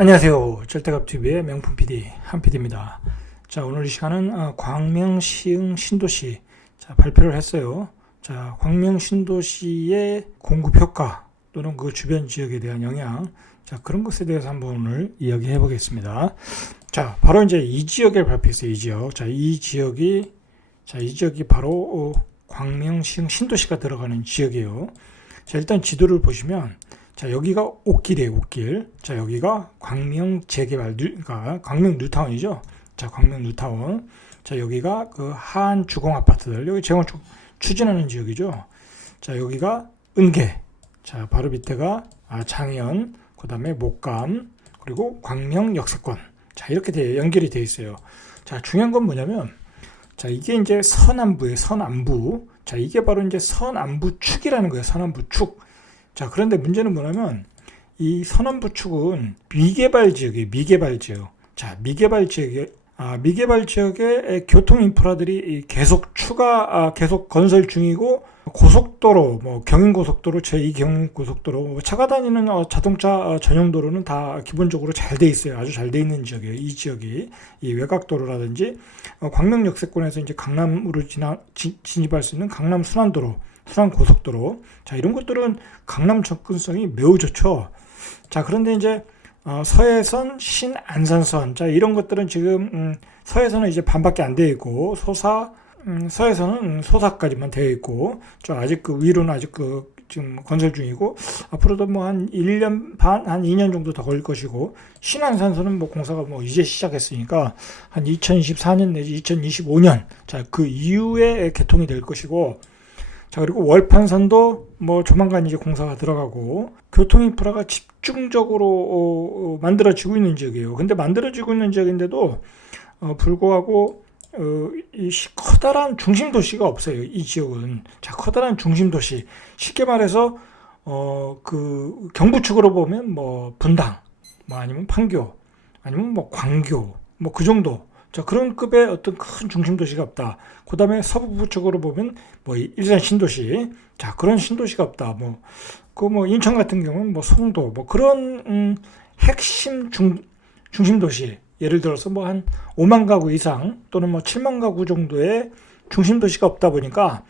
안녕하세요. 절대값TV의 명품 PD 한PD입니다. 자, 오늘 이 시간은 광명, 시흥, 신도시 발표를 했어요. 자, 광명, 신도시의 공급 효과 또는 그 주변 지역에 대한 영향, 자, 그런 것에 대해서 한번 오늘 이야기해 보겠습니다. 자, 바로 이제 이 지역을 발표했어요. 이 지역. 자, 이 지역이 바로 광명, 시흥, 신도시가 들어가는 지역이에요. 자, 일단 지도를 보시면, 자, 여기가 옥길이에요, 옥길. 자, 여기가 광명 재개발, 그러니까 광명 뉴타운이죠. 자, 광명 뉴타운. 자, 여기가 그 하안 주공 아파트들, 여기 재건축 추진하는 지역이죠. 자, 여기가 은계. 자, 바로 밑에가 장현, 그 다음에 목감, 그리고 광명 역세권. 자, 이렇게 연결이 되어 있어요. 자, 중요한 건 뭐냐면, 자, 이게 이제 서남부예요, 서남부. 자, 이게 바로 이제 서남부 축이라는 거예요, 서남부 축. 자, 그런데 문제는 뭐냐면 이 서남부 축은 미개발 지역이에요. 미개발 지역. 자, 미개발 지역에 교통 인프라들이 계속 계속 건설 중이고, 고속도로, 경인고속도로, 제2경인고속도로, 차가 다니는 자동차 전용 도로는 다 기본적으로 잘 돼 있어요. 아주 잘 돼 있는 지역이에요. 이 지역이 이 외곽도로라든지 광명 역세권에서 이제 강남으로 진입할 수 있는 강남 순환도로, 순환고속도로, 자, 이런 것들은 강남 접근성이 매우 좋죠. 자, 그런데 이제 서해선, 신안산선, 자, 이런 것들은 지금 서해선은 이제 반밖에 안 되어 있고, 서해선은 소사까지만 되어 있고, 저 아직 그 위로는 아직 지금 건설 중이고, 앞으로도 뭐 한 1년 반, 한 2년 정도 더 걸릴 것이고, 신안산선은 공사가 이제 시작했으니까 한 2024년 내지 2025년, 자, 그 이후에 개통이 될 것이고, 자, 그리고 월판선도 조만간 이제 공사가 들어가고, 교통 인프라가 집중적으로 만들어지고 있는 지역이에요. 근데 만들어지고 있는 지역인데도 불구하고 이 커다란 중심 도시가 없어요. 이 지역은. 자, 커다란 중심 도시. 쉽게 말해서 그 경부 측으로 보면 분당, 아니면 판교, 아니면 광교, 그 정도. 자, 그런 급의 어떤 큰 중심 도시가 없다. 그 다음에 서부 쪽으로 보면 일산 신도시. 자, 그런 신도시가 없다. 인천 같은 경우는 송도, 그런 핵심 중심 도시. 예를 들어서 한 5만 가구 이상 또는 7만 가구 정도의 중심 도시가 없다 보니까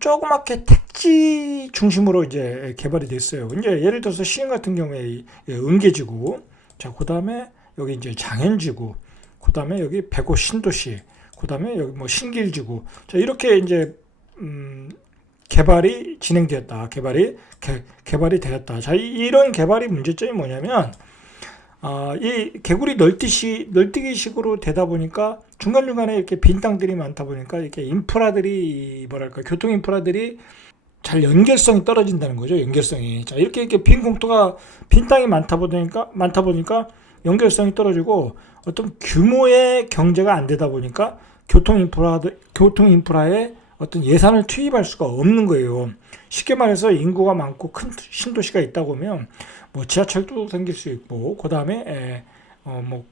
조그맣게 택지 중심으로 이제 개발이 됐어요. 이제 예를 들어서 시흥 같은 경우에 은계지구, 자, 그 다음에 여기 이제 장현지구, 그 다음에 여기 백오 신도시, 그 다음에 여기 신길지구. 자, 이렇게 이제, 개발이 진행되었다. 개발이 되었다. 자, 이런 개발이 문제점이 뭐냐면, 이 개구리 널뛰기식으로 되다 보니까 중간중간에 이렇게 빈 땅들이 많다 보니까 이렇게 인프라들이, 교통 인프라들이 잘 연결성이 떨어진다는 거죠. 연결성이. 자, 이렇게 빈 땅이 많다 보니까 연결성이 떨어지고 어떤 규모의 경제가 안 되다 보니까 교통 인프라에 어떤 예산을 투입할 수가 없는 거예요. 쉽게 말해서 인구가 많고 큰 신도시가 있다 보면 지하철도 생길 수 있고, 그 다음에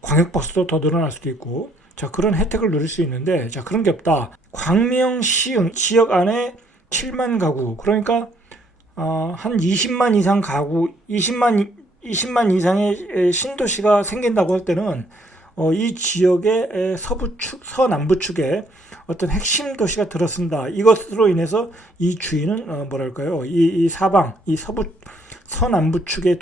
광역버스도 더 늘어날 수도 있고, 자, 그런 혜택을 누릴 수 있는데, 자, 그런 게 없다. 광명, 시흥 지역 안에 7만 가구, 그러니까 한 20만 이상 가구, 20만 이상의 신도시가 생긴다고 할 때는 이 지역의 서남부 축에 어떤 핵심 도시가 들어선다. 이것으로 인해서 이 주위는 이 사방, 이 서남부 축의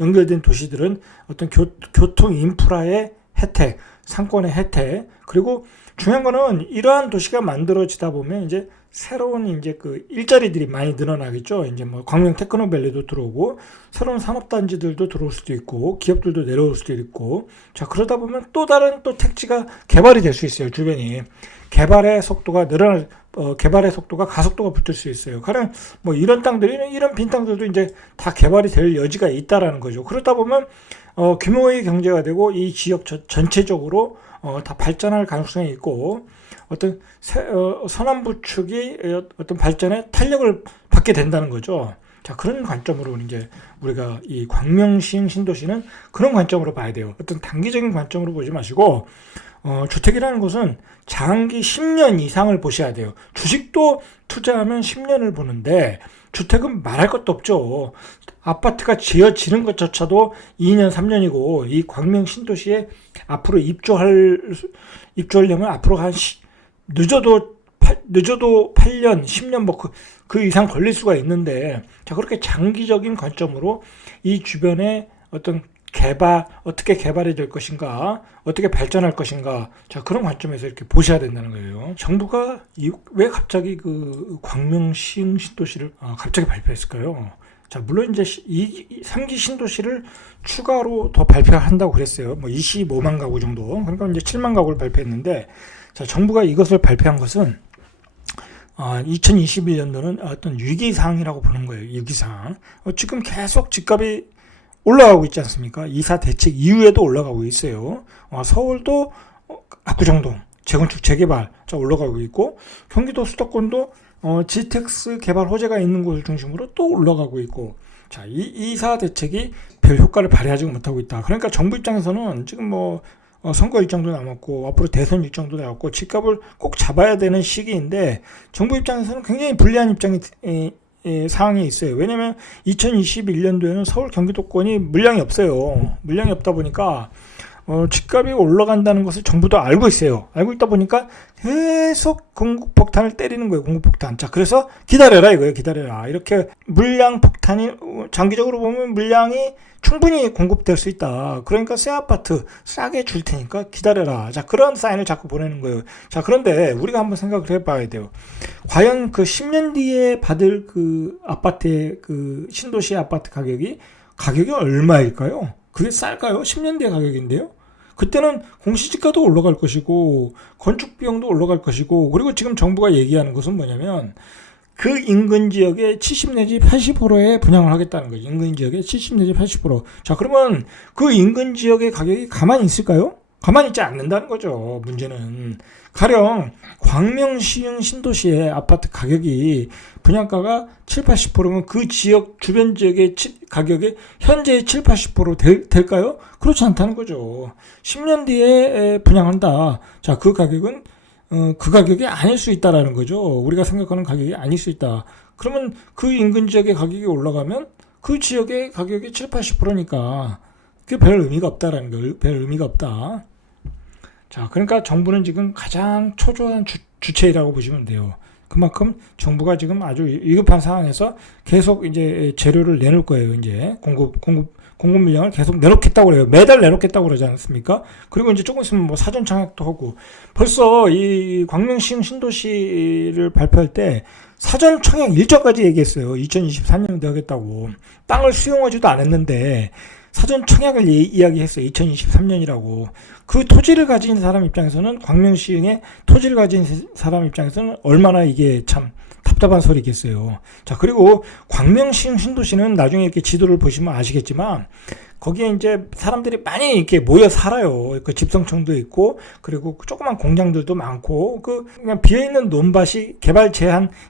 연결된 도시들은 어떤 교통 인프라의 혜택, 상권의 혜택, 그리고 중요한 거는 이러한 도시가 만들어지다 보면 이제 새로운 이제 그 일자리들이 많이 늘어나겠죠. 이제 광명 테크노밸리도 들어오고, 새로운 산업단지들도 들어올 수도 있고, 기업들도 내려올 수도 있고, 자, 그러다 보면 또 다른 택지가 개발이 될 수 있어요. 주변이. 개발의 속도가 가속도가 붙을 수 있어요. 가령 이런 빈 땅들도 이제 다 개발이 될 여지가 있다라는 거죠. 그러다 보면 규모의 경제가 되고 이 지역 전체적으로 다 발전할 가능성이 있고, 어떤 서남부 축이 어떤 발전에 탄력을 받게 된다는 거죠. 자, 그런 관점으로 이제 우리가 이 광명시흥 신도시는 그런 관점으로 봐야 돼요. 어떤 단기적인 관점으로 보지 마시고, 주택이라는 것은 장기 10년 이상을 보셔야 돼요. 주식도 투자하면 10년을 보는데 주택은 말할 것도 없죠. 아파트가 지어지는 것조차도 2년, 3년이고, 이 광명 신도시에 앞으로 입주하려면 앞으로 늦어도 8년, 10년 그 이상 걸릴 수가 있는데, 자, 그렇게 장기적인 관점으로 이 주변에 어떤 어떻게 개발이 될 것인가, 어떻게 발전할 것인가, 자, 그런 관점에서 이렇게 보셔야 된다는 거예요. 정부가 왜 갑자기 그 광명 시흥 신도시를 갑자기 발표했을까요? 자, 물론 이제 이 3기 신도시를 추가로 더 발표한다고 그랬어요. 뭐 25만 가구 정도. 그러니까 이제 7만 가구를 발표했는데, 자, 정부가 이것을 발표한 것은 2021년도는 어떤 위기상이라고 보는 거예요. 위기상. 지금 계속 집값이 올라가고 있지 않습니까? 이사 대책 이후에도 올라가고 있어요. 서울도 압구정동 재건축 재개발 올라가고 있고, 경기도 수도권도 GTX 개발 호재가 있는 곳을 중심으로 또 올라가고 있고, 자, 이 이사 대책이 별 효과를 발휘하지 못하고 있다. 그러니까 정부 입장에서는 지금 선거 일정도 남았고 앞으로 대선 일정도 남았고 집값을 꼭 잡아야 되는 시기인데, 정부 입장에서는 굉장히 불리한 상황이 있어요. 왜냐하면 2021년도에는 서울 경기도권이 물량이 없어요. 물량이 없다 보니까 집값이 올라간다는 것을 정부도 알고 있어요. 알고 있다 보니까 계속 공급폭탄을 때리는 거예요. 공급폭탄. 자, 그래서 기다려라 이거예요. 기다려라. 이렇게 물량 폭탄이, 장기적으로 보면 물량이 충분히 공급될 수 있다. 그러니까 새 아파트 싸게 줄 테니까 기다려라. 자, 그런 사인을 자꾸 보내는 거예요. 자, 그런데 우리가 한번 생각을 해봐야 돼요. 과연 그 10년 뒤에 받을 그 아파트의 그 신도시 아파트 가격이 얼마일까요? 그게 쌀까요? 10년 뒤의 가격인데요. 그때는 공시지가도 올라갈 것이고 건축 비용도 올라갈 것이고, 그리고 지금 정부가 얘기하는 것은 뭐냐면 그 인근 지역의 70 내지 80%에 분양을 하겠다는 거죠. 인근 지역의 70 내지 80%. 자, 그러면 그 인근 지역의 가격이 가만히 있을까요? 가만히 있지 않는다는 거죠. 문제는 가령 광명시흥 신도시의 아파트 가격이 분양가가 7, 80%면 그 지역 주변 지역의 가격이 현재의 7, 80% 될까요? 그렇지 않다는 거죠. 10년 뒤에 분양한다. 자, 그 가격은 그 가격이 아닐 수 있다라는 거죠. 우리가 생각하는 가격이 아닐 수 있다. 그러면 그 인근 지역의 가격이 올라가면 그 지역의 가격이 7, 80%니까 그게 별 의미가 없다라는 거예요. 별 의미가 없다. 자, 그러니까 정부는 지금 가장 초조한 주체라고 보시면 돼요. 그만큼 정부가 지금 아주 위급한 상황에서 계속 이제 재료를 내놓을 거예요. 이제 공급 물량을 계속 내놓겠다고 그래요. 매달 내놓겠다고 그러지 않습니까? 그리고 이제 조금 있으면 사전 청약도 하고, 벌써 이 광명시흥 신도시를 발표할 때 사전 청약 일정까지 얘기했어요. 2023년도에 하겠다고. 땅을 수용하지도 않았는데 사전 청약을 이야기했어요. 2023년이라고. 그 토지를 가진 사람 입장에서는, 광명시흥에 토지를 가진 사람 입장에서는 얼마나 이게 참 답답한 소리겠어요. 자, 그리고 광명시흥 신도시는 나중에 이렇게 지도를 보시면 아시겠지만 거기에 이제 사람들이 많이 이렇게 모여 살아요. 그 집성청도 있고, 그리고 조그만 공장들도 많고, 그냥 비어있는 논밭이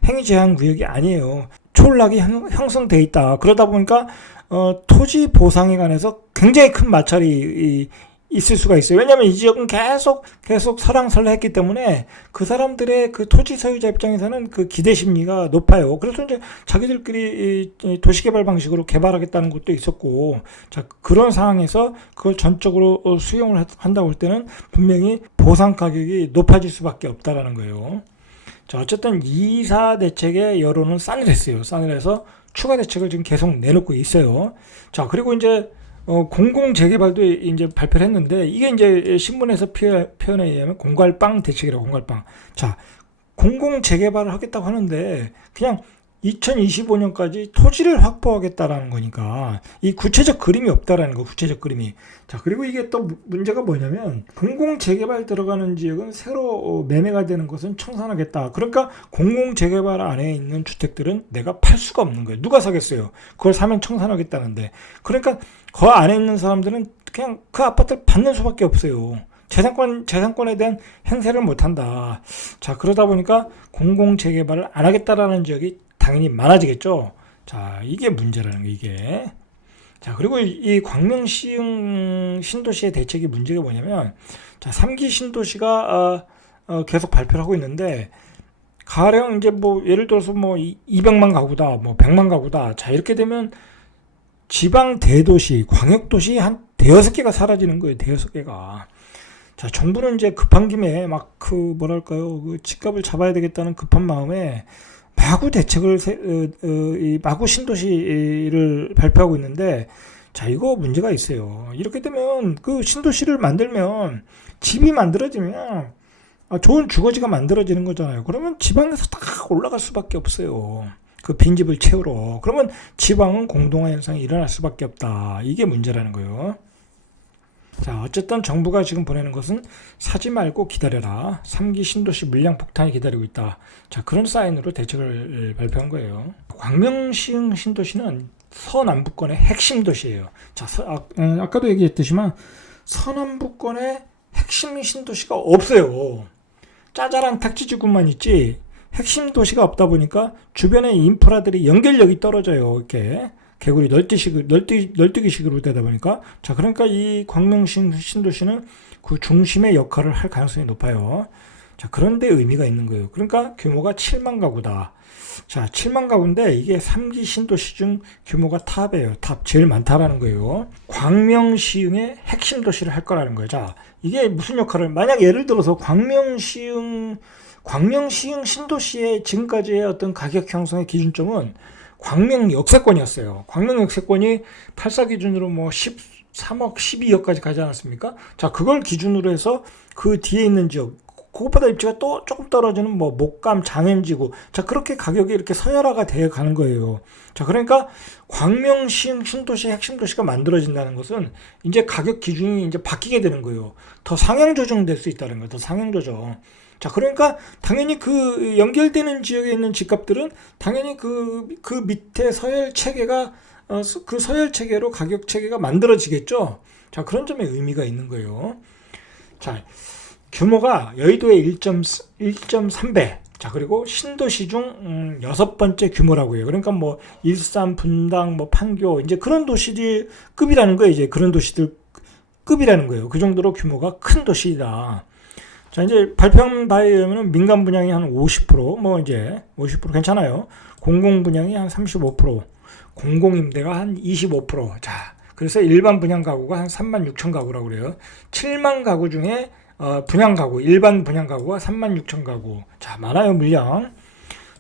행위 제한 구역이 아니에요. 초락이 형성돼 있다. 그러다 보니까 토지 보상에 관해서 굉장히 큰 마찰이 있을 수가 있어요. 왜냐하면 이 지역은 계속 설랑설레했기 때문에 그 사람들의 그 토지 소유자 입장에서는 그 기대 심리가 높아요. 그래서 이제 자기들끼리 도시개발 방식으로 개발하겠다는 것도 있었고, 자, 그런 상황에서 그걸 전적으로 수용을 한다고 할 때는 분명히 보상 가격이 높아질 수밖에 없다라는 거예요. 자, 어쨌든 이사 대책의 여론은 싸늘했어요. 싸늘해서 추가 대책을 지금 계속 내놓고 있어요. 자, 그리고 이제 공공 재개발도 이제 발표를 했는데, 이게 이제 신문에서 표현에 의하면 공갈빵 대책이라고, 공갈빵. 자, 공공 재개발을 하겠다고 하는데 그냥 2025년까지 토지를 확보하겠다라는 거니까 이 구체적 그림이 없다라는 거, 구체적 그림이. 자, 그리고 이게 또 문제가 뭐냐면, 공공 재개발 들어가는 지역은 새로 매매가 되는 것은 청산하겠다. 그러니까 공공 재개발 안에 있는 주택들은 내가 팔 수가 없는 거예요. 누가 사겠어요? 그걸 사면 청산하겠다는데. 그러니까 그 안에 있는 사람들은 그냥 그 아파트를 받는 수밖에 없어요. 재산권에 대한 행세를 못한다. 자, 그러다 보니까 공공 재개발을 안 하겠다라는 지역이 당연히 많아지겠죠. 자, 이게 문제라는 거, 이게. 자, 그리고 이 광명시흥 신도시의 대책이 문제가 뭐냐면, 자, 3기 신도시가 계속 발표를 하고 있는데, 가령 이제 예를 들어서 200만 가구다, 100만 가구다. 자, 이렇게 되면 지방 대도시, 광역도시 한 대여섯 개가 사라지는 거예요. 대여섯 개가. 자, 정부는 이제 급한 김에 막 그 집값을 잡아야 되겠다는 급한 마음에 마구 대책을 마구 신도시를 발표하고 있는데, 자, 이거 문제가 있어요. 이렇게 되면 그 신도시를 만들면 집이 만들어지면 좋은 주거지가 만들어지는 거잖아요. 그러면 지방에서 딱 올라갈 수밖에 없어요. 그 빈집을 채우러. 그러면 지방은 공동화 현상이 일어날 수밖에 없다. 이게 문제라는 거예요. 자, 어쨌든 정부가 지금 보내는 것은 사지 말고 기다려라. 3기 신도시 물량 폭탄이 기다리고 있다. 자, 그런 사인으로 대책을 발표한 거예요. 광명시흥 신도시는 서남부권의 핵심 도시예요. 자, 아까도 얘기했듯이만 서남부권의 핵심 신도시가 없어요. 짜잘한 택지지구만 있지 핵심 도시가 없다 보니까 주변의 인프라들이 연결력이 떨어져요. 이렇게 개구리 널뛰기식으로 되다 보니까. 자, 그러니까 이 광명시 신도시는 그 중심의 역할을 할 가능성이 높아요. 자, 그런데 의미가 있는 거예요. 그러니까 규모가 7만 가구다. 자, 7만 가구인데 이게 3기 신도시 중 규모가 탑이에요. 탑 제일 많다라는 거예요. 광명시흥의 핵심 도시를 할 거라는 거예요. 자, 이게 무슨 역할을, 만약 예를 들어서 광명시흥 신도시의 지금까지의 어떤 가격 형성의 기준점은 광명 역세권이었어요. 광명 역세권이 8사 기준으로 뭐 13억, 12억까지 가지 않았습니까? 자, 그걸 기준으로 해서 그 뒤에 있는 지역, 그것보다 입지가 또 조금 떨어지는 뭐 목감, 장현지구, 자, 그렇게 가격이 이렇게 서열화가 되어 가는 거예요. 자, 그러니까 광명시 신도시 핵심 도시가 만들어진다는 것은 이제 가격 기준이 이제 바뀌게 되는 거예요. 더 상향 조정될 수 있다는 거예요. 더 상향 조정. 자, 그러니까 당연히 그 연결되는 지역에 있는 집값들은 당연히 그 밑에 서열 체계가 그 서열 체계로 가격 체계가 만들어지겠죠. 자, 그런 점에 의미가 있는 거예요. 자, 규모가 여의도의 1.3배. 자, 그리고 신도시 중 여섯 번째 규모라고 해요. 그러니까 뭐 일산, 분당, 뭐 판교, 이제 그런 도시들 급이라는 거예요. 이제 그런 도시들 급이라는 거예요. 그 정도로 규모가 큰 도시다. 자, 이제 발표한 바에 의하면 민간 분양이 한 50%, 뭐 이제 50% 괜찮아요. 공공 분양이 한 35%, 공공 임대가 한 25%. 자, 그래서 일반 분양 가구가 한 3만 6천 가구라고 그래요. 7만 가구 중에 분양 가구, 일반 분양 가구가 3만 6천 가구. 자, 많아요, 물량.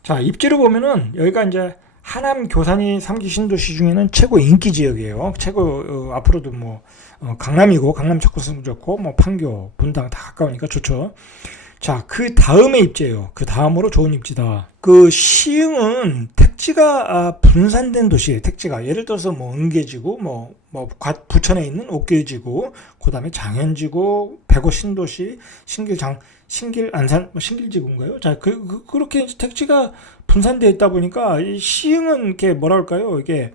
자, 입지로 보면은 여기가 이제 하남 교산이 3기 신도시 중에는 최고 인기 지역이에요. 최고 앞으로도 뭐 강남이고, 강남 접근성 좋고, 뭐 판교, 분당 다 가까우니까 좋죠. 자, 그 다음에 입지예요. 그 다음으로 좋은 입지다. 그 시흥은 택지가 분산된 도시예요. 택지가 예를 들어서 뭐 은계지구, 뭐 부천에 있는 옥계지구, 그다음에 장현지구, 백오 신도시, 신길 안산, 신길지구인가요? 자, 그렇게 택지가 분산되어 있다 보니까 이 시흥은 이렇게 뭐랄까요? 이게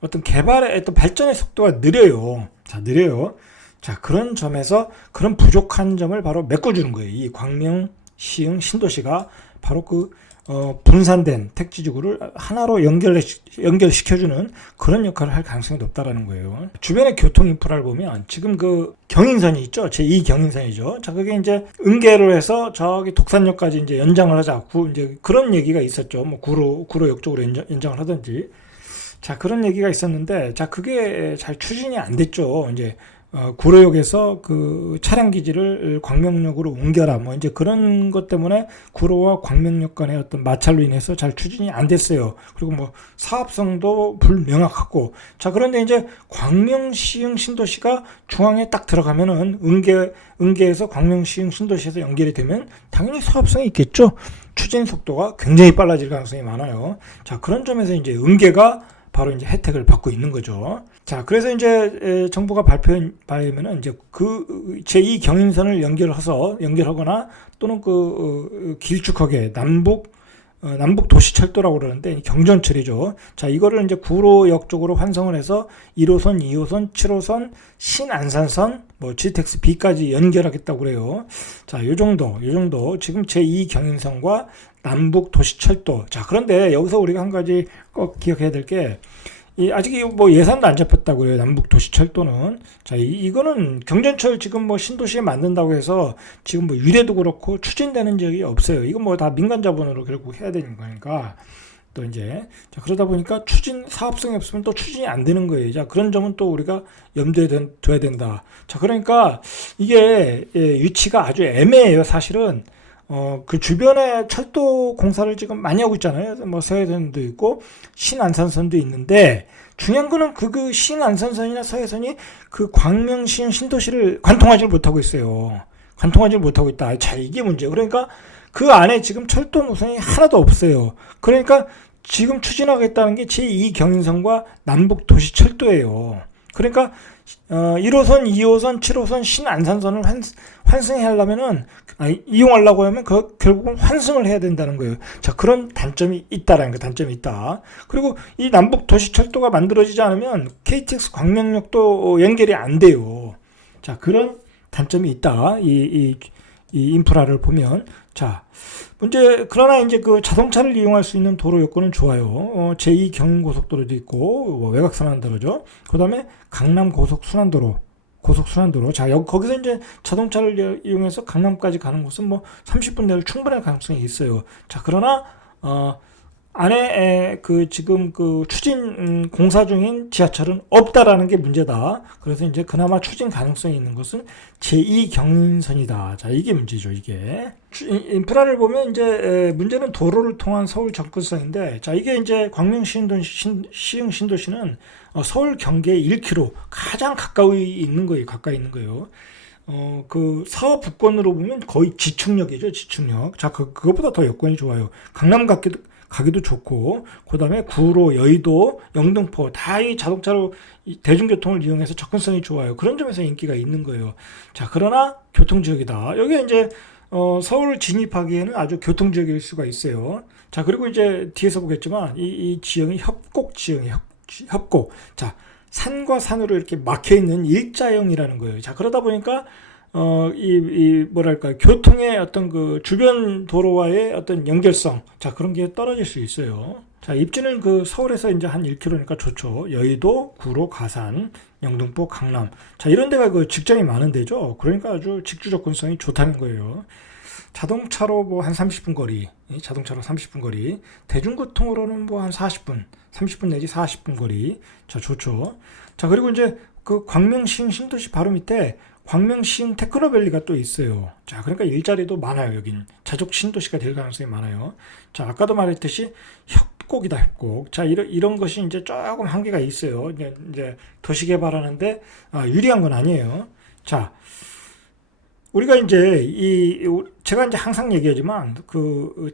어떤 개발의 어떤 발전의 속도가 느려요. 자, 느려요. 자, 그런 점에서 그런 부족한 점을 바로 메꿔주는 거예요. 이 광명, 시흥, 신도시가 바로 그 분산된 택지지구를 하나로 연결시켜주는 그런 역할을 할 가능성이 높다라는 거예요. 주변의 교통 인프라를 보면 지금 그 경인선이 있죠. 제2 경인선이죠. 자, 그게 이제 은계로 해서 저기 독산역까지 이제 연장을 하자. 이제 그런 얘기가 있었죠. 뭐 구로역 쪽으로 연장을 하든지. 자, 그런 얘기가 있었는데, 자, 그게 잘 추진이 안 됐죠. 이제 구로역에서 그 차량 기지를 광명역으로 옮겨라, 뭐 이제 그런 것 때문에 구로와 광명역 간의 어떤 마찰로 인해서 잘 추진이 안 됐어요. 그리고 뭐 사업성도 불명확하고. 자, 그런데 이제 광명시흥 신도시가 중앙에 딱 들어가면은 은계에서 광명시흥 신도시에서 연결이 되면 당연히 사업성이 있겠죠. 추진 속도가 굉장히 빨라질 가능성이 많아요. 자, 그런 점에서 이제 은계가 바로 이제 혜택을 받고 있는 거죠. 자, 그래서 이제 정부가 발표한 바에는 이제 그 제2 경인선을 연결하거나 또는 그 길쭉하게 남북 도시철도라고 그러는데 경전철이죠. 자, 이거를 이제 구로역 쪽으로 환성을 해서 1호선, 2호선, 7호선, 신안산선, 뭐 GTX B까지 연결하겠다고 그래요. 자, 요 정도 지금 제2 경인선과 남북 도시철도. 자, 그런데 여기서 우리가 한 가지 꼭 기억해야 될 게, 아직 뭐 예산도 안 잡혔다고 그래요. 남북 도시철도는. 자, 이거는 경전철 지금 뭐 신도시에 만든다고 해서 지금 뭐 유래도 그렇고 추진되는 적이 없어요. 이건 뭐 다 민간 자본으로 결국 해야 되는 거니까. 또 이제 자 그러다 보니까 추진 사업성이 없으면 또 추진이 안 되는 거예요. 자 그런 점은 또 우리가 염두에 둬야 된다. 자 그러니까 이게 위치가 아주 애매해요. 사실은 그 주변에 철도 공사를 지금 많이 하고 있잖아요. 뭐 서해선도 있고 신안산선도 있는데 중요한 거는 그 신안산선이나 서해선이 그 광명시흥 신도시를 관통하지 못하고 있어요. 관통하지 못하고 있다. 자 이게 문제예요. 그러니까 그 안에 지금 철도 노선이 하나도 없어요. 그러니까 지금 추진하겠다는 게 제2 경인선과 남북도시철도예요. 그러니까 1호선, 2호선, 7호선 신안산선을 환승하려면은 이용하려고 하면 결국은 환승을 해야 된다는 거예요. 자 그런 단점이 있다라는 거, 단점이 있다. 그리고 이 남북도시철도가 만들어지지 않으면 KTX 광명역도 연결이 안 돼요. 자 그런 단점이 있다. 이 인프라를 보면 자 그러나 이제 그 자동차를 이용할 수 있는 도로 여건은 좋아요. 제2 경인고속도로도 있고 외곽순환도로죠. 그다음에 강남 고속순환도로. 자 거기서 이제 자동차를 이용해서 강남까지 가는 곳은 뭐 30분 내로 충분할 가능성이 있어요. 자 그러나 안에 지금 추진 공사 중인 지하철은 없다라는 게 문제다. 그래서 이제 그나마 추진 가능성이 있는 것은 제2 경인선이다. 자, 이게 문제죠, 이게. 인프라를 보면 이제 문제는 도로를 통한 서울 접근성인데, 자, 이게 이제 시흥 신도시는 서울 경계 1km 가장 가까이 있는 거예요. 그 사업 부권으로 보면 거의 지축역이죠, 지축역. 자, 그것보다 더 여건이 좋아요. 강남 가기도 좋고, 그 다음에 구로, 여의도, 영등포 다 이 자동차로 대중교통을 이용해서 접근성이 좋아요. 그런 점에서 인기가 있는 거예요. 자, 그러나 교통지역이다. 여기 이제 서울 진입하기에는 아주 교통지역일 수가 있어요. 자, 그리고 이제 뒤에서 보겠지만 이 지형이 협곡 지형이에요. 협곡. 자, 산과 산으로 이렇게 막혀 있는 일자형이라는 거예요. 자, 그러다 보니까 뭐랄까, 교통의 어떤 그 주변 도로와의 어떤 연결성, 자, 그런 게 떨어질 수 있어요. 자, 입지는 서울에서 이제 한 1km니까 좋죠. 여의도, 구로, 가산, 영등포, 강남. 자, 이런 데가 직장이 많은 데죠. 그러니까 아주 직주 접근성이 좋다는 거예요. 자동차로 뭐 한 30분 거리, 대중교통으로는 뭐 한 30분 내지 40분 거리. 자, 좋죠. 자, 그리고 이제 광명시흥 신도시 바로 밑에 광명시흥 테크노밸리가 또 있어요. 자, 그러니까 일자리도 많아요. 여긴 자족 신도시가 될 가능성이 많아요. 자, 아까도 말했듯이 협곡이다, 협곡. 자, 이런 것이 이제 조금 한계가 있어요. 이제 도시 개발하는데 유리한 건 아니에요. 자, 우리가 이제 제가 이제 항상 얘기하지만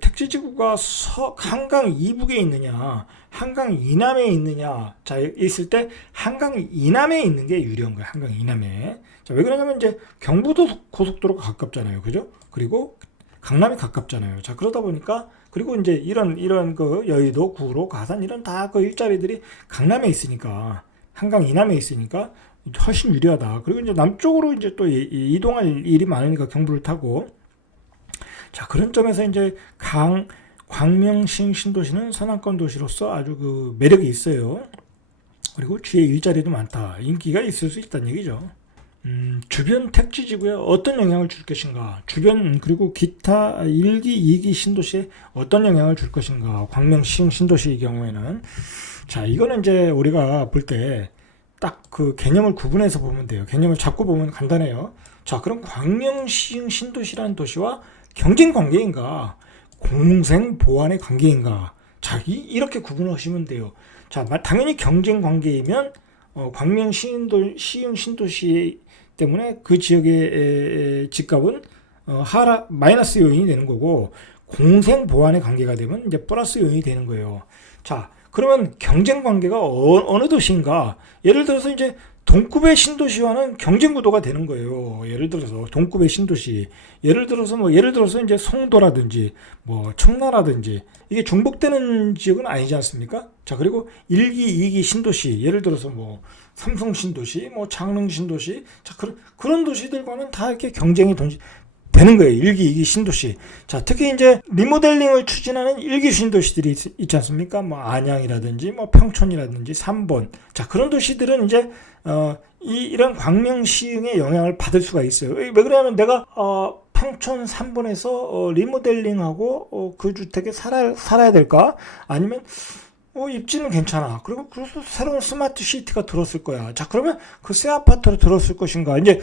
택지지구가 한강 이북에 있느냐, 한강 이남에 있느냐, 자 있을 때 한강 이남에 있는 게 유리한 거예요. 한강 이남에. 자, 왜 그러냐면 이제 경부도 고속도로가 가깝잖아요, 그죠? 그리고 강남이 가깝잖아요. 자, 그러다 보니까 그리고 이제 이런 여의도, 구로, 가산 이런 다 일자리들이 강남에 있으니까, 한강 이남에 있으니까 훨씬 유리하다. 그리고 이제 남쪽으로 이제 또 이동할 일이 많으니까 경부를 타고. 자, 그런 점에서 이제 광명시흥 신도시는 서남권 도시로서 아주 매력이 있어요. 그리고 주위에 일자리도 많다. 인기가 있을 수 있다는 얘기죠. 주변 택지지구에 어떤 영향을 줄 것인가, 주변 그리고 기타 1기, 2기 신도시에 어떤 영향을 줄 것인가, 광명시흥 신도시의 경우에는. 자, 이거는 이제 우리가 볼 때 딱 개념을 구분해서 보면 돼요. 개념을 잡고 보면 간단해요. 자, 그럼 광명시흥 신도시라는 도시와 경쟁 관계인가, 공생 보완의 관계인가? 자, 이렇게 구분을 하시면 돼요. 자, 당연히 경쟁 관계이면 광명시흥 신도시 때문에 그 지역의 집값은 마이너스 요인이 되는 거고, 공생 보완의 관계가 되면 이제 플러스 요인이 되는 거예요. 자, 그러면 경쟁 관계가 어느 도시인가? 예를 들어서 이제 동급의 신도시와는 경쟁 구도가 되는 거예요. 예를 들어서 동급의 신도시, 예를 들어서 이제 송도라든지 뭐 청라라든지, 이게 중복되는 지역은 아니지 않습니까? 자, 그리고 1기, 2기 신도시, 예를 들어서 뭐 삼성 신도시, 뭐 장릉 신도시, 자, 그런 도시들과는 다 이렇게 경쟁이 되는 거예요. 1기, 2기 신도시. 자, 특히 이제 리모델링을 추진하는 1기 신도시들이 있지 않습니까? 뭐 안양이라든지 뭐 평촌이라든지 삼본. 자, 그런 도시들은 이제 이런 광명시흥의 영향을 받을 수가 있어요. 왜 그러냐면 내가 평촌 3번에서 리모델링하고 그 주택에 살아야 될까? 아니면 입지는 괜찮아. 그리고 그래서 새로운 스마트 시티가 들었을 거야. 자, 그러면 그 새 아파트로 들었을 것인가? 이제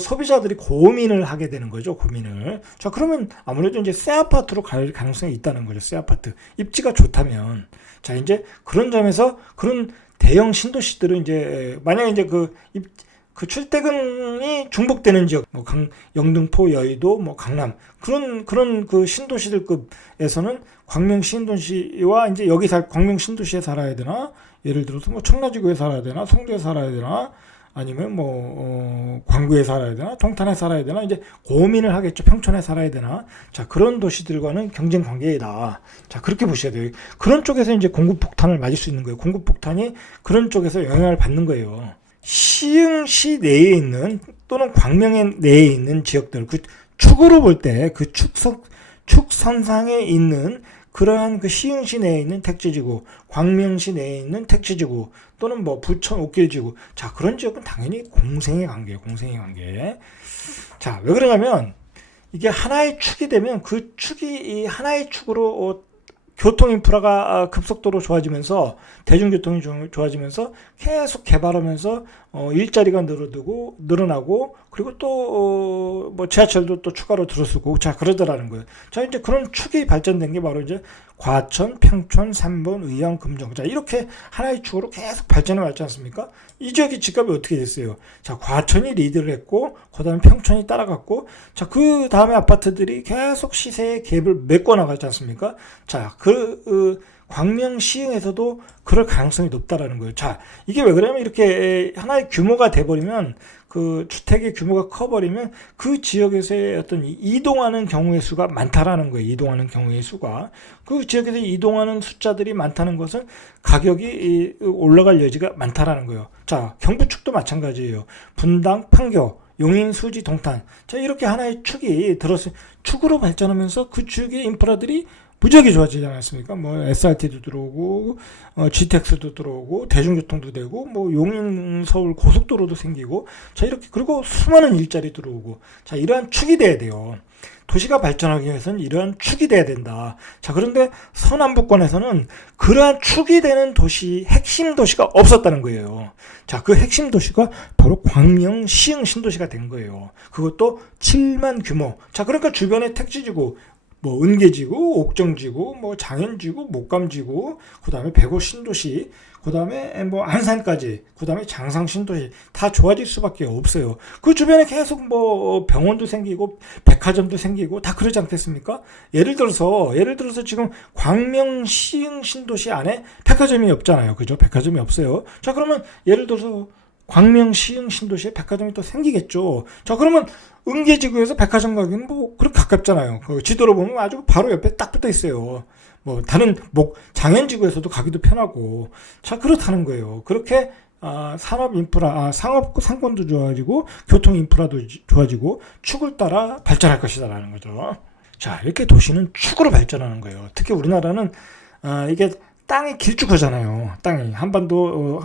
소비자들이 고민을 하게 되는 거죠. 고민을. 자, 그러면 아무래도 이제 새 아파트로 갈 가능성이 있다는 거죠. 새 아파트. 입지가 좋다면. 자, 이제 그런 점에서 그런 대형 신도시들은 이제 만약에 이제 그 출퇴근이 중복되는 지역, 뭐 영등포, 여의도, 뭐 강남 그런 그 신도시들급에서는 광명 신도시와 이제 광명 신도시에 살아야 되나? 예를 들어서 뭐 청라지구에 살아야 되나? 송도에 살아야 되나? 아니면 광구에 살아야 되나? 동탄에 살아야 되나? 이제 고민을 하겠죠. 평촌에 살아야 되나? 자, 그런 도시들과는 경쟁 관계이다. 자, 그렇게 보셔야 돼요. 그런 쪽에서 이제 공급 폭탄을 맞을 수 있는 거예요. 공급 폭탄이 그런 쪽에서 영향을 받는 거예요. 시흥시 내에 있는 또는 광명 내에 있는 지역들, 그 축으로 볼 때 그 축선상에 있는 그러한 그 시흥시 내에 있는 택지지구, 광명시 내에 있는 택지지구 또는 뭐 부천 옥길지구, 자, 그런 지역은 당연히 공생의 관계예요. 공생의 관계. 자, 왜 그러냐면 이게 하나의 축이 되면 그 축이 이 하나의 축으로 교통 인프라가 급속도로 좋아지면서 대중교통이 좋아지면서 계속 개발하면서 일자리가 늘어나고 그리고 또 뭐 지하철도 또 추가로 들어서고 자 그러더라는 거예요. 자, 이제 그런 축이 발전된 게 바로 이제 과천, 평촌, 삼본, 의왕, 금정. 자, 이렇게 하나의 축으로 계속 발전해 왔지 않습니까? 이 지역의 집값이 어떻게 됐어요? 자, 과천이 리드를 했고 그다음에 평촌이 따라갔고 자, 그 다음에 아파트들이 계속 시세의 갭을 메꿔 나가지 않습니까? 자, 광명 시흥에서도 그럴 가능성이 높다라는 거예요. 자, 이게 왜 그러냐면 이렇게 하나의 규모가 돼버리면 그 주택의 규모가 커버리면 그 지역에서의 어떤 이동하는 경우의 수가 많다라는 거예요. 이동하는 경우의 수가. 그 지역에서 이동하는 숫자들이 많다는 것은 가격이 올라갈 여지가 많다라는 거예요. 자, 경부축도 마찬가지예요. 분당, 판교, 용인, 수지, 동탄. 자, 이렇게 하나의 축이 들어서 축으로 발전하면서 그 축의 인프라들이 무지하게 좋아지지 않았습니까? 뭐 SRT도 들어오고 GTX도 들어오고 대중교통도 되고 뭐 용인 서울 고속도로도 생기고 자, 이렇게 그리고 수많은 일자리 들어오고 자, 이러한 축이 돼야 돼요. 도시가 발전하기 위해서는 이러한 축이 돼야 된다. 자, 그런데 서남부권에서는 그러한 축이 되는 도시, 핵심 도시가 없었다는 거예요. 자, 그 핵심 도시가 바로 광명 시흥 신도시가 된 거예요. 그것도 7만 규모. 자, 그러니까 주변에 택지지구 뭐 은계지구, 옥정지구, 뭐 장현지구, 목감지구, 그다음에 백오 신도시, 그다음에 뭐 안산까지, 그다음에 장상 신도시 다 좋아질 수밖에 없어요. 그 주변에 계속 뭐 병원도 생기고 백화점도 생기고 다 그러지 않겠습니까? 예를 들어서 지금 광명 시흥 신도시 안에 백화점이 없잖아요. 그죠? 백화점이 없어요. 자, 그러면 예를 들어서 광명 시흥 신도시에 백화점이 또 생기겠죠. 자, 그러면 은계지구에서 백화점 가기는 뭐 그렇게 가깝잖아요. 그 지도로 보면 아주 바로 옆에 딱 붙어 있어요. 뭐 다른 장현지구에서도 가기도 편하고 자, 그렇다는 거예요. 그렇게 산업 인프라, 상권도 좋아지고 교통 인프라도 좋아지고 축을 따라 발전할 것이다라는 거죠. 자, 이렇게 도시는 축으로 발전하는 거예요. 특히 우리나라는 이게 땅이 길쭉하잖아요. 땅이 한반도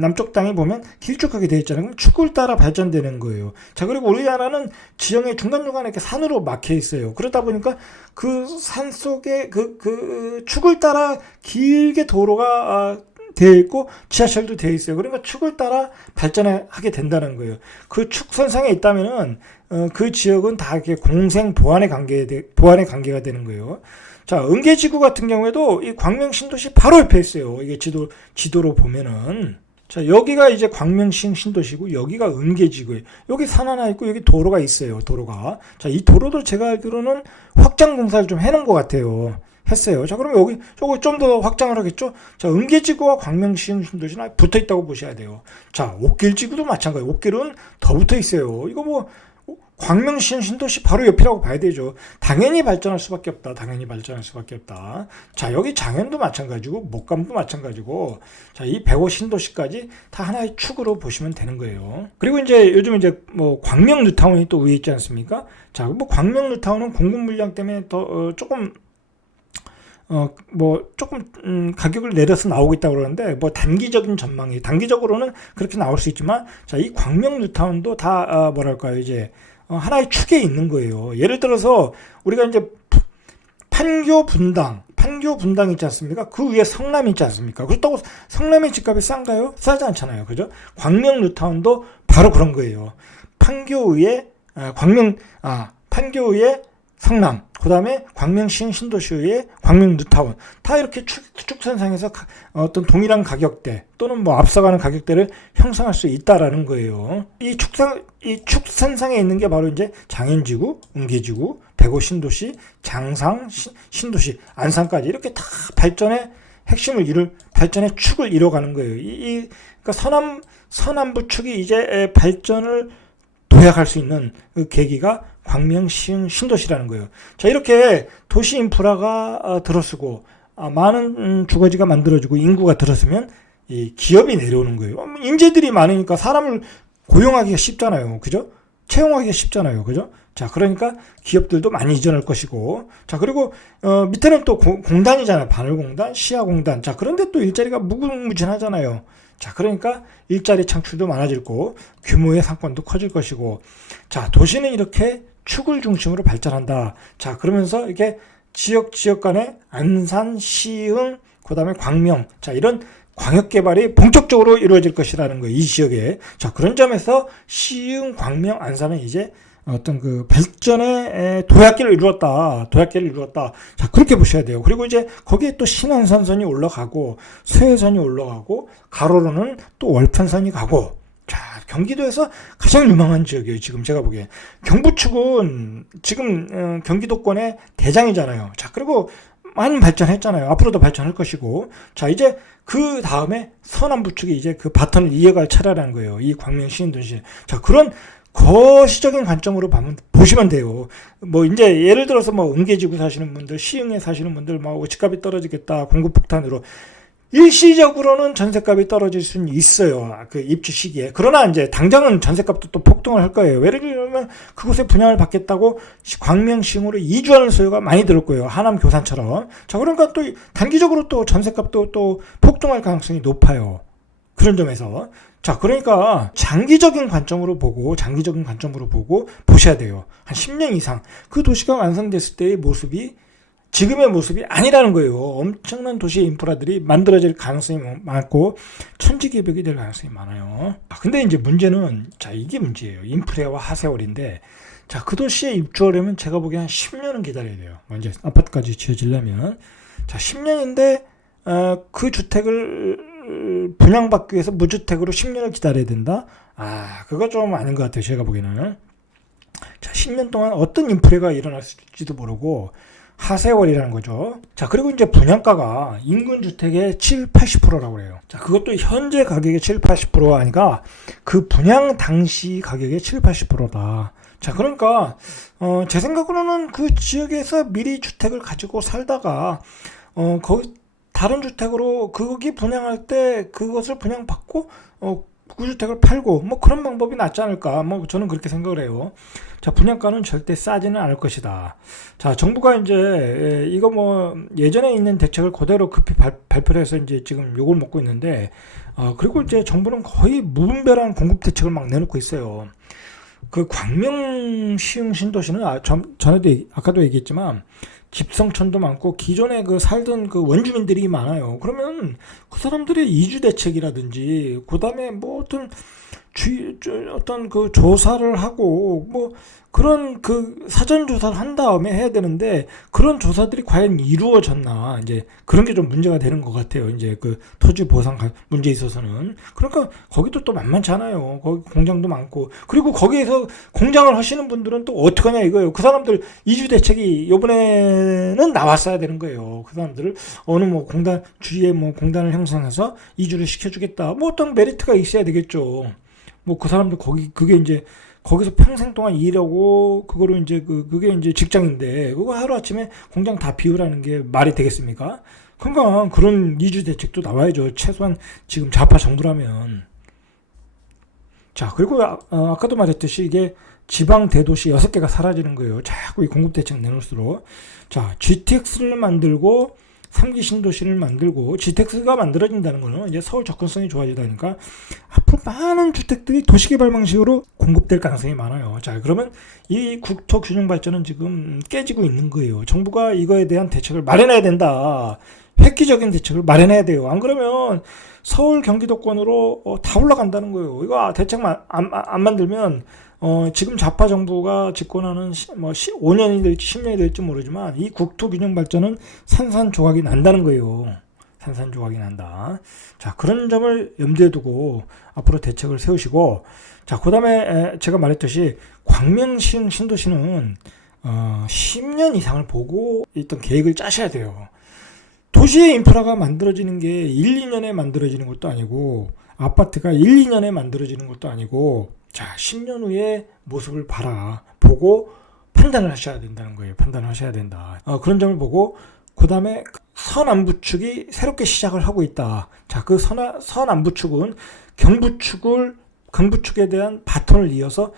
남쪽 땅이 보면 길쭉하게 되어 있잖아요. 그럼 축을 따라 발전되는 거예요. 자, 그리고 우리나라는 지형의 중간중간에 이렇게 산으로 막혀 있어요. 그러다 보니까 그 산 속에 그 축을 따라 길게 도로가 되어 있고 지하철도 되어 있어요. 그러니까 축을 따라 발전하게 된다는 거예요. 그 축선상에 있다면은 그 지역은 다 이렇게 공생 보완의 관계가 되는 거예요. 자, 은계지구 같은 경우에도 이 광명 신도시 바로 옆에 있어요. 이게 지도로 보면은. 자, 여기가 이제 광명 신도시고 여기가 은계지구예요. 여기 산 하나 있고 여기 도로가 있어요. 도로가. 자, 이 도로도 제가 알기로는 확장 공사를 좀 해놓은 것 같아요. 했어요. 자, 그럼 여기 저거 좀 더 확장을 하겠죠? 자, 은계지구와 광명 신도시는 붙어 있다고 보셔야 돼요. 자, 옥길지구도 마찬가지예요. 옥길은 더 붙어 있어요. 이거 뭐 광명 신도시 바로 옆이라고 봐야 되죠. 당연히 발전할 수밖에 없다. 자, 여기 장현도 마찬가지고 목감도 마찬가지고 자, 이 백오 신도시까지 다 하나의 축으로 보시면 되는 거예요. 그리고 이제 요즘 이제 뭐 광명 뉴타운이 또 위에 있지 않습니까? 자, 뭐 광명 뉴타운은 공급 물량 때문에 더 조금 뭐 조금 가격을 내려서 나오고 있다고 그러는데 뭐 단기적인 전망이 단기적으로는 그렇게 나올 수 있지만 자, 이 광명 뉴타운도 다 뭐랄까요 이제 하나의 축에 있는 거예요. 예를 들어서 우리가 이제 판교 분당 있지 않습니까? 그 위에 성남 있지 않습니까? 그렇다고 성남의 집값이 싼가요? 싸지 않잖아요. 그죠? 광명 뉴타운도 바로 그런 거예요. 판교 위에 판교 위에 성남, 그 다음에 광명시 신도시의 광명 뉴타운 다 이렇게 축선상에서 어떤 동일한 가격대 또는 뭐 앞서가는 가격대를 형성할 수 있다라는 거예요. 이 축선상에 있는 게 바로 이제 장현지구, 은계지구, 대구 신도시, 장상 신도시, 안산까지 이렇게 다 발전의 발전의 축을 이뤄가는 거예요. 그러니까 서남부 축이 이제 발전을 도약할 수 있는 그 계기가 광명 신도시라는 거예요. 자, 이렇게 도시 인프라가 들어서고 많은 주거지가 만들어지고 인구가 들었으면 이 기업이 내려오는 거예요. 인재들이 많으니까 사람을 고용하기가 쉽잖아요. 그죠? 채용하기가 쉽잖아요. 그죠? 자, 그러니까 기업들도 많이 이전할 것이고, 자, 그리고 밑에는 또 공단이잖아요. 바늘공단, 시야공단. 자, 그런데 또 일자리가 무궁무진하잖아요. 자, 그러니까 일자리 창출도 많아질 거고 규모의 상권도 커질 것이고, 자, 도시는 이렇게 축을 중심으로 발전한다. 자, 그러면서 이렇게 지역 간에 안산, 시흥, 그다음에 광명, 자, 이런 광역 개발이 본격적으로 이루어질 것이라는 거예요. 이 지역에. 자, 그런 점에서 시흥, 광명, 안산은 이제 어떤 그 발전의 도약기를 이루었다. 자, 그렇게 보셔야 돼요. 그리고 이제 거기에 또 신안산선이 올라가고 서해선이 올라가고 가로로는 또 월편선이 가고, 자, 경기도에서 가장 유망한 지역이에요. 지금 제가 보기에 경부축은 지금 경기도권의 대장이잖아요. 자, 그리고 많이 발전했잖아요. 앞으로도 발전할 것이고, 자, 이제 그 다음에 서남부축이 이제 그 바톤을 이어갈 차례라는 거예요. 이 광명 시흥도시. 자, 그런 거시적인 관점으로 보시면 돼요. 뭐 이제 예를 들어서 뭐 은계지구 사시는 분들, 시흥에 사시는 분들, 뭐 집값이 떨어지겠다, 공급폭탄으로 일시적으로는 전셋값이 떨어질 수는 있어요. 그 입주 시기에. 그러나 이제 당장은 전셋값도 또 폭등을 할 거예요. 예를 들면 그곳에 분양을 받겠다고 광명 시흥으로 이주하는 소요가 많이 들을 거예요. 하남 교산처럼. 자, 그러니까 또 단기적으로 또 전셋값도 또 폭등할 가능성이 높아요. 그런 점에서. 자, 그러니까 장기적인 관점으로 보고 보셔야 돼요. 한 10년 이상. 그 도시가 완성됐을 때의 모습이 지금의 모습이 아니라는 거예요. 엄청난 도시의 인프라들이 만들어질 가능성이 많고 천지개벽이 될 가능성이 많아요. 근데 이제 문제는, 자, 이게 문제예요. 인프레와 하세월인데, 자, 그 도시에 입주하려면 제가 보기엔 한 10년은 기다려야 돼요. 먼저 아파트까지 지어지려면. 자, 10년인데 그 주택을 분양받기 위해서 무주택으로 10년을 기다려야 된다? 그거 좀 아닌 것 같아요. 제가 보기에는. 자, 10년 동안 어떤 인프레가 일어날지도 모르고 하세월이라는 거죠. 자, 그리고 이제 분양가가 인근 주택의 70-80%라고 그래요. 자, 그것도 현재 가격의 70-80%가 아니라 그 분양 당시 가격의 70-80%다. 자, 그러니까 제 생각으로는 그 지역에서 미리 주택을 가지고 살다가 거기 다른 주택으로 거기 분양할 때 그것을 분양받고 그 주택을 팔고 뭐 그런 방법이 낫지 않을까, 뭐 저는 그렇게 생각을 해요. 자, 분양가는 절대 싸지는 않을 것이다. 자, 정부가 이제 이거 뭐 예전에 있는 대책을 그대로 급히 발표를 해서 이제 지금 욕을 먹고 있는데, 그리고 이제 정부는 거의 무분별한 공급 대책을 막 내놓고 있어요. 그 광명 시흥 신도시는 전에도 아까도 얘기했지만 집성촌도 많고 기존에 그 살던 그 원주민들이 많아요. 그러면 그 사람들의 이주 대책이라든지 그다음에 뭐 어떤 그 조사를 하고 뭐 그런 그 사전 조사를 한 다음에 해야 되는데, 그런 조사들이 과연 이루어졌나, 이제 그런 게 좀 문제가 되는 것 같아요. 이제 그 토지 보상 문제에 있어서는. 그러니까 거기도 또 만만치 않아요. 거기 공장도 많고, 그리고 거기에서 공장을 하시는 분들은 또 어떡하냐 이거예요. 그 사람들 이주 대책이 요번에는 나왔어야 되는 거예요. 그 사람들을 어느 뭐 공단 주위에 뭐 공단을 형성해서 이주를 시켜주겠다, 뭐 어떤 메리트가 있어야 되겠죠. 뭐 그 사람들 그게 이제 거기서 평생 동안 일하고 그거로 이제 그게 이제 직장인데 그거 하루아침에 공장 다 비우라는 게 말이 되겠습니까? 그러니까 그런 이주 대책도 나와야죠. 최소한 지금 좌파 정부라면. 자, 그리고 아까도 말했듯이 이게 지방 대도시 6개가 사라지는 거예요. 자꾸 이 공급 대책 내놓을수록. 자, GTX를 만들고 3기 신도시를 만들고 GTX가 만들어진다는 거는 이제 서울 접근성이 좋아지다니까 앞으로 많은 주택들이 도시개발 방식으로 공급될 가능성이 많아요. 자, 그러면 이 국토균형 발전은 지금 깨지고 있는 거예요. 정부가 이거에 대한 대책을 마련해야 된다. 획기적인 대책을 마련해야 돼요. 안 그러면 서울 경기도권으로 다 올라간다는 거예요. 이거 대책만 안 만들면 지금 좌파 정부가 집권하는 5년이 될지 10년이 될지 모르지만 이 국토균형 발전은 산산조각이 난다는 거예요. 산산조각이 난다. 자, 그런 점을 염두에 두고 앞으로 대책을 세우시고, 자, 그 다음에 제가 말했듯이 광명시 신도시는 10년 이상을 보고 있던 계획을 짜셔야 돼요. 도시의 인프라가 만들어지는 게 1, 2년에 만들어지는 것도 아니고 아파트가 1, 2년에 만들어지는 것도 아니고, 자, 10년 후에 모습을 보고 판단을 하셔야 된다는 거예요. 판단을 하셔야 된다. 그런 점을 보고, 그 다음에 서남부축이 새롭게 시작을 하고 있다. 자, 그 서남부축은 경부축에 대한 바톤을 이어서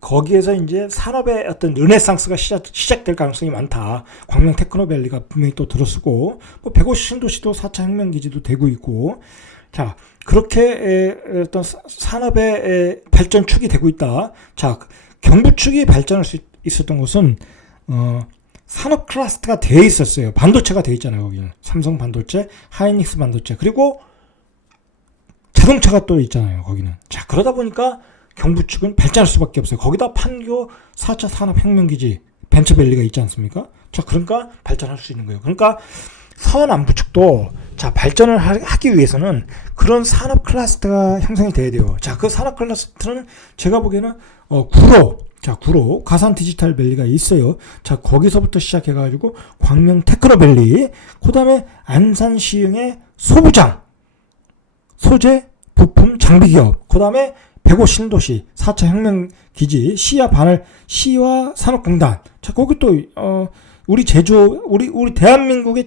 거기에서 이제 산업의 어떤 르네상스가 시작될 가능성이 많다. 광명 테크노밸리가 분명히 또 들어서고, 150 신도시도 4차 혁명기지도 되고 있고, 자, 그렇게 어떤 산업의 발전축이 되고 있다. 자, 경부축이 발전할 수 있었던 것은 산업 클러스터가 되어 있었어요. 반도체가 되어 있잖아요. 거기는 삼성 반도체, 하이닉스 반도체, 그리고 자동차가 또 있잖아요. 거기는. 자, 그러다 보니까 경부축은 발전할 수밖에 없어요. 거기다 판교 4차 산업혁명기지 벤처밸리가 있지 않습니까? 자, 그러니까 발전할 수 있는 거예요. 그러니까 서남부축도 자, 발전을 하기 위해서는 그런 산업 클러스터가 형성이 돼야 돼요. 자, 그 산업 클러스터는 제가 보기에는 구로 가산 디지털 밸리가 있어요. 자, 거기서부터 시작해가지고 광명 테크노밸리, 그 다음에 안산 시흥의 소부장, 소재, 부품, 장비 기업, 그 다음에 105 신도시, 4차 혁명 기지, 시와 산업공단. 자, 거기 또 우리 대한민국의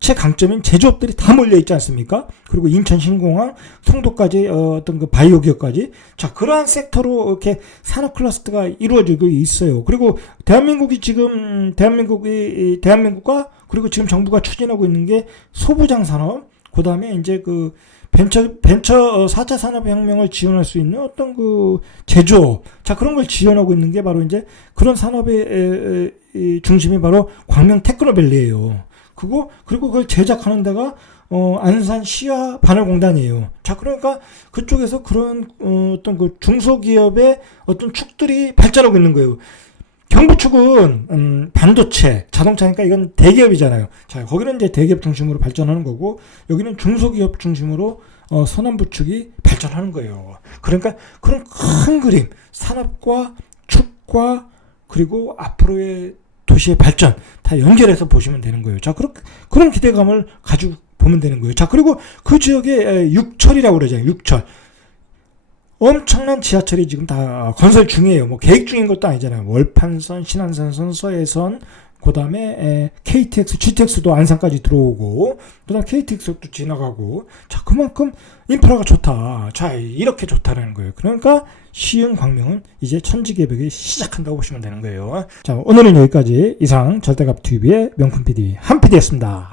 최강점인 제조업들이 다 몰려 있지 않습니까? 그리고 인천 신공항, 송도까지 어떤 그 바이오 기업까지. 자, 그러한 섹터로 이렇게 산업 클러스터가 이루어지고 있어요. 그리고 대한민국과 그리고 지금 정부가 추진하고 있는 게 소부장 산업, 그 다음에 이제 그 벤처 4차 산업혁명을 지원할 수 있는 어떤 그 제조업. 자, 그런 걸 지원하고 있는 게 바로 이제 그런 산업의 중심이 바로 광명 테크노밸리예요. 그리고 그걸 제작하는 데가 안산 시와 반월공단이에요. 자, 그러니까 그쪽에서 그런 어떤 그 중소기업의 어떤 축들이 발전하고 있는 거예요. 경부축은 반도체, 자동차니까 이건 대기업이잖아요. 자, 거기는 이제 대기업 중심으로 발전하는 거고, 여기는 중소기업 중심으로 서남부축이 발전하는 거예요. 그러니까 그런 큰 그림, 산업과 축과 그리고 앞으로의 도시의 발전 다 연결해서 보시면 되는 거예요. 자, 그런 기대감을 가지고 보면 되는 거예요. 자, 그리고 그 지역에 육철이라고 그러잖아요. 육철. 엄청난 지하철이 지금 다 건설 중이에요. 뭐 계획 중인 것도 아니잖아요. 월판선, 신안산선, 서해선, 그 다음에 KTX, GTX도 안산까지 들어오고, 그 다음에 KTX도 지나가고. 자, 그만큼 인프라가 좋다. 자, 이렇게 좋다라는 거예요. 그러니까 시흥 광명은 이제 천지개벽이 시작한다고 보시면 되는 거예요. 자, 오늘은 여기까지. 이상 절대값TV의 명품 PD 한 PD였습니다.